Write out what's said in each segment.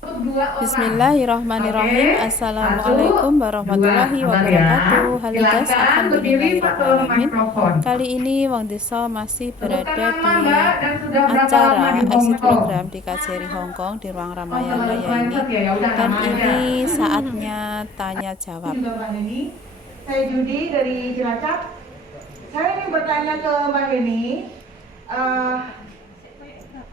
Bismillahirrahmanirrahim. Oke, satu, Assalamualaikum dua, warahmatullahi sabar ya. wabarakatuh. Halo guys, Silakan berdiri pakai alhamdulillahirrahmanirrahim. mikrofon. Kali ini Wang Deso masih Sebutkan berada nama di Mbak dan sudah berapa lama di acara Hong exit Kong? program di KCRI Hong Kong di ruang Oh, terlalu Ramayana ini. mindset ya, ya udah Dan nama aja. ini saatnya tanya Ini jawab. juga Mbak Heni. Saya Judi dari Cilacap. Saya ingin bertanya ke Mbak Heni, eh,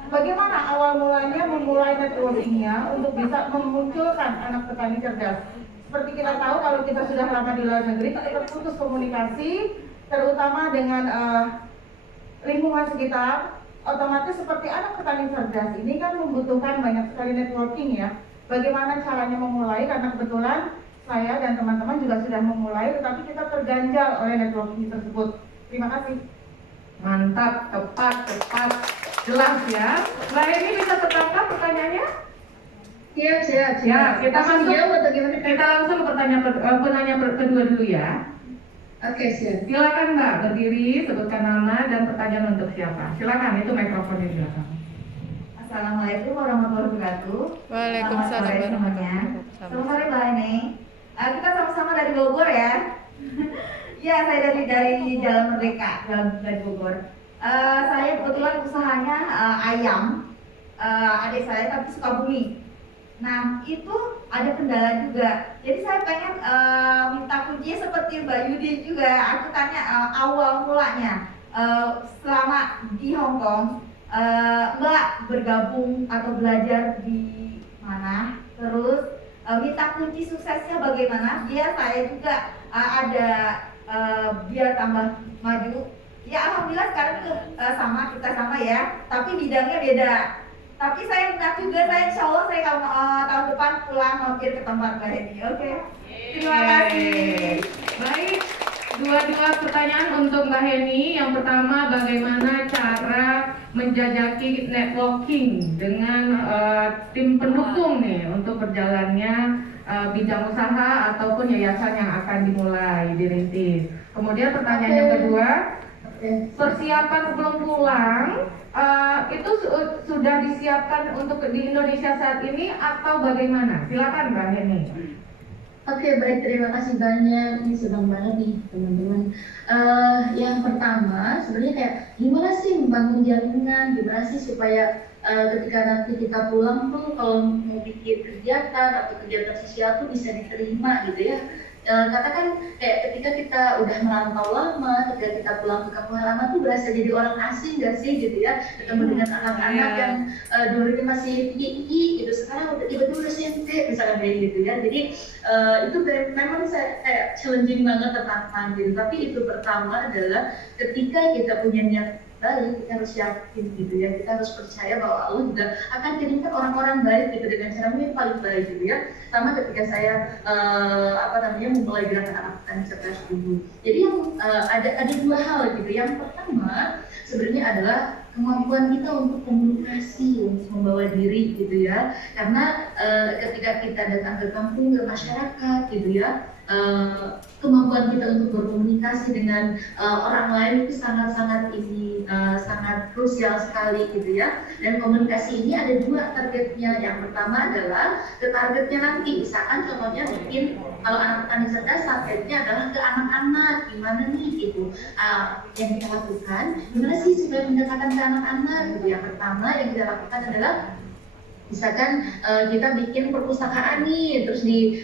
bagaimana awal mulanya memulai networkingnya untuk bisa memunculkan anak petani cerdas? Seperti kita tahu kalau kita sudah lama di luar negeri, kita terputus komunikasi, terutama dengan lingkungan sekitar. Otomatis seperti anak petani cerdas ini kan membutuhkan banyak sekali networking ya. Bagaimana caranya memulai? Karena kebetulan saya dan teman-teman juga sudah memulai, tetapi kita terganjal oleh networking tersebut. Terima kasih. Mantap, tepat, jelas ya. Mbak ini bisa tertangkap pertanyaannya? Siap. Ya, kita Langsung masuk. jawab atau gimana? Kita langsung ke penanya kedua dulu ya. Oke, siap. Silakan Mbak berdiri, sebutkan nama dan pertanyaan untuk siapa. Silakan, itu mikrofonnya di belakang. Assalamualaikum warahmatullahi wabarakatuh. Waalaikumsalam Selamat sore semuanya. Selamat sore Mbak Neneng. Kita sama-sama dari Bogor ya. Iya, saya dari Jalan Merdeka, dari Bogor. Saya kebetulan usahanya ayam. Adik saya tapi Sukabumi. Nah, itu ada kendala juga. Jadi saya pengen minta kuncinya seperti Mbak Yudi juga. Aku tanya awal mulanya selama di Hong Kong, Mbak bergabung atau belajar di mana? Terus minta kunci suksesnya bagaimana? Biar saya juga ada biar tambah maju. Ya alhamdulillah sekarang kita sama ya, tapi bidangnya beda. Tapi saya minta juga, saya insya Allah saya kalau tahun depan pulang mampir ke tempat Mbak Heni. Oke. Terima kasih. Baik, dua pertanyaan untuk Mbak Heni. Yang pertama, bagaimana cara menjajaki networking dengan tim pendukung nih untuk berjalannya bidang usaha ataupun yayasan yang akan dimulai dirintis. Kemudian pertanyaan yang kedua, persiapan sebelum pulang itu sudah disiapkan untuk di Indonesia saat ini atau bagaimana? Silakan Mbak Heni. Oke, baik, terima kasih banyak. Ini senang banget nih teman-teman. Yang pertama sebenarnya kayak gimana sih membangun jaringan, gimana sih supaya ketika nanti kita pulang tuh kalau mau bikin kegiatan atau kegiatan sosial tuh bisa diterima gitu ya. Katakan kayak ketika kita udah merantau lama, ketika kita pulang ke kampung halaman tuh berasa jadi orang asing gak sih gitu ya, ketemu dengan anak-anak yang dulunya masih tinggi gitu, sekarang udah tiba-tiba udah SMP misalnya kayak gitu ya. Jadi itu memang saya kayak challenging banget tentang gitu. Tapi itu pertama adalah ketika kita punya niat baik, kita harus yakin gitu ya, kita harus percaya bahwa Allah juga akan kirimkan orang-orang baik gitu dengan cara yang paling baik gitu ya. Sama ketika saya memulai gerakan anak petani cerdas dulu. Jadi yang ada dua hal gitu. Yang pertama sebenarnya adalah kemampuan kita untuk komunikasi, untuk membawa diri gitu ya. Karena ketika kita datang ke kampung, ke masyarakat gitu ya, kemampuan kita untuk berkomunikasi dengan orang lain itu sangat-sangat sangat krusial sekali gitu ya. Dan komunikasi ini ada dua targetnya. Yang pertama adalah ke targetnya nanti, misalkan contohnya mungkin kalau anak petani cerdas targetnya adalah ke anak-anak, gimana nih gitu. Yang kita lakukan gimana sih supaya mendekatkan ke anak-anak gitu. Yang pertama yang kita lakukan adalah misalkan kita bikin perpustakaan nih, terus di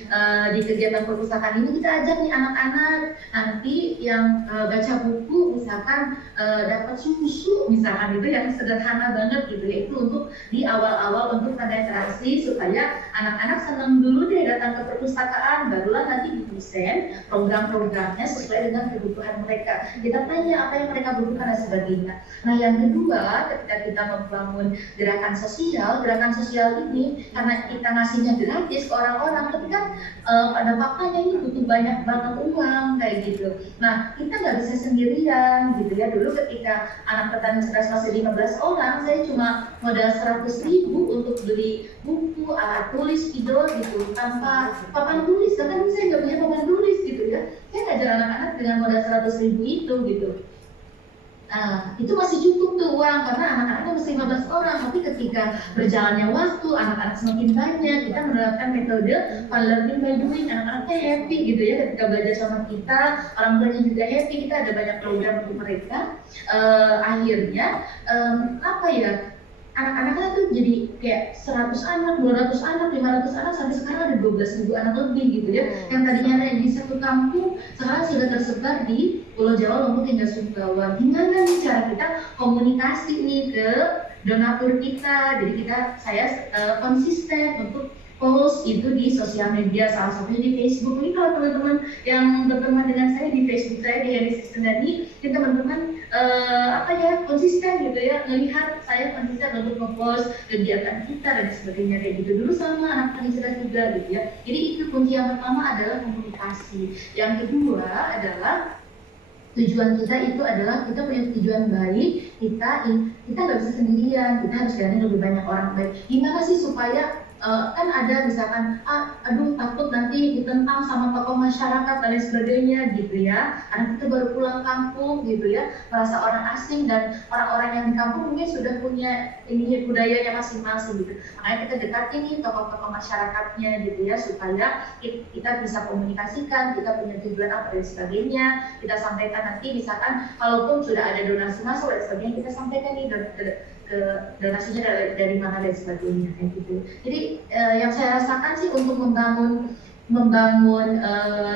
kegiatan perpustakaan ini kita ajak nih anak-anak nanti yang baca buku misalkan dapat susu misalkan, itu yang sederhana banget gitu ya. Itu untuk di awal-awal untuk penetrasi supaya anak-anak senang dulu deh datang ke perpustakaan, barulah nanti didesain program-programnya sesuai dengan kebutuhan mereka. Kita tanya apa yang mereka butuhkan dan sebagainya. Nah yang kedua, ketika kita membangun gerakan sosial ini karena kita ngasihnya gratis ke orang-orang, tapi kan pada faktanya ini butuh banyak banget uang kayak gitu. Nah kita nggak bisa sendirian gitu ya. Dulu ketika anak petani cerdas masih 15 orang, saya cuma modal 100.000 untuk beli buku, alat tulis, spidol gitu, tanpa papan tulis. Karena saya nggak punya papan tulis gitu ya. Saya ngajar anak-anak dengan modal 100.000 itu gitu. Itu masih cukup tuh uang karena anak-anaknya masih 15 orang. Tapi ketika berjalannya waktu, anak-anak semakin banyak, kita menerapkan metode fun learning by doing. Anak-anaknya happy gitu ya ketika belajar sama kita, orang tuanya juga happy. Kita ada banyak program untuk mereka. Akhirnya apa ya? Anak-anaknya tuh jadi kayak 100 anak, 200 anak, 500 anak, sampai sekarang ada 12.000 anak lebih gitu ya. Yang tadinya ada di satu kampung, sekarang sudah tersebar di Pulau Jawa, Lombok hingga Sumbawa. Gimana nih cara kita komunikasi nih ke donatur kita? Jadi saya konsisten untuk post itu di sosial media, salah satunya di Facebook. Ini kalau teman-teman yang berteman dengan saya di Facebook saya di Heri Sisendani, teman-teman konsisten gitu ya, melihat saya konsisten untuk nge-post kegiatan kita dan sebagainya kayak gitu. Dulu sama anak Pancasila juga gitu ya. Jadi itu kunci yang pertama adalah komunikasi. Yang kedua adalah tujuan kita itu adalah kita punya tujuan baik, kita nggak bisa sendirian, kita harus gandeng lebih banyak orang baik. Gimana sih supaya kan ada misalkan aduh takut nanti ditentang sama tokoh masyarakat dan lain sebagainya gitu ya, karena kita baru pulang kampung gitu ya, merasa orang asing dan orang-orang yang di kampung mungkin sudah punya ini budayanya masing-masing gitu. Makanya kita dekati nih tokoh-tokoh masyarakatnya gitu ya, supaya kita bisa komunikasikan, kita punya tujuan apa dan sebagainya, kita sampaikan nanti misalkan kalaupun sudah ada donasi masuk dan sebagainya, kita sampaikan nih donasinya dari mana dan sebagainya kayak gitu. Jadi yang saya rasakan sih untuk membangun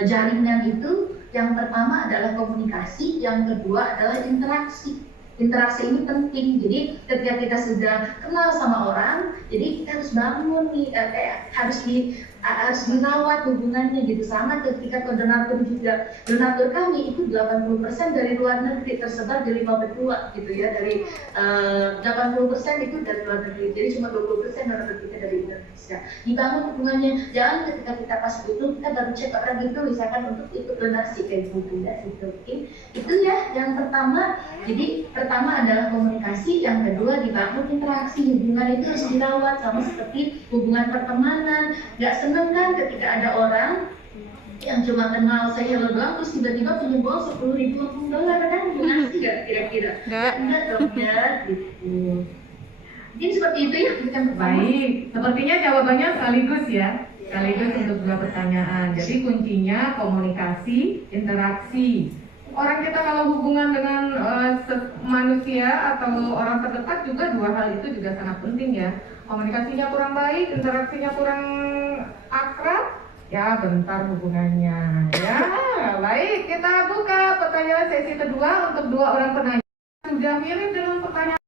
jaringan itu, yang pertama adalah komunikasi, yang kedua adalah interaksi. Interaksi ini penting. Jadi ketika kita sudah kenal sama orang, jadi kita harus bangun nih, harus dirawat hubungannya gitu. Sama ketika ke donatur juga, donatur kami itu 80% dari luar negeri, tersebar di 5 benua gitu ya, dari 80% itu dari luar negeri, jadi cuma 20% donatur kita dari Indonesia. Dibangun hubungannya, jangan ketika kita pas butuh kita baru cek orang itu misalkan untuk ikut donasi kayak gitu ya gitu. Itu ya yang pertama. Jadi pertama adalah komunikasi, yang kedua dibangun interaksi. Hubungan itu harus dirawat, sama seperti hubungan pertemanan. Gak seneng kan ketika ada orang yang cuma kenal saya hello doang terus tiba-tiba punya uang 10.000 dolar kan, ngasih gak kira-kira? Enggak dong ya gitu. Jadi seperti itu ya kita Baik, sepertinya jawabannya sekaligus ya, sekaligus untuk dua pertanyaan. Jadi kuncinya komunikasi, interaksi. Orang kita kalau hubungan dengan manusia atau orang terdekat juga, dua hal itu juga sangat penting ya. Komunikasinya kurang baik, interaksinya kurang akrab, ya bentar hubungannya. Ya, baik, kita buka pertanyaan sesi kedua untuk dua orang penanya. Sudah mirip dengan pertanyaan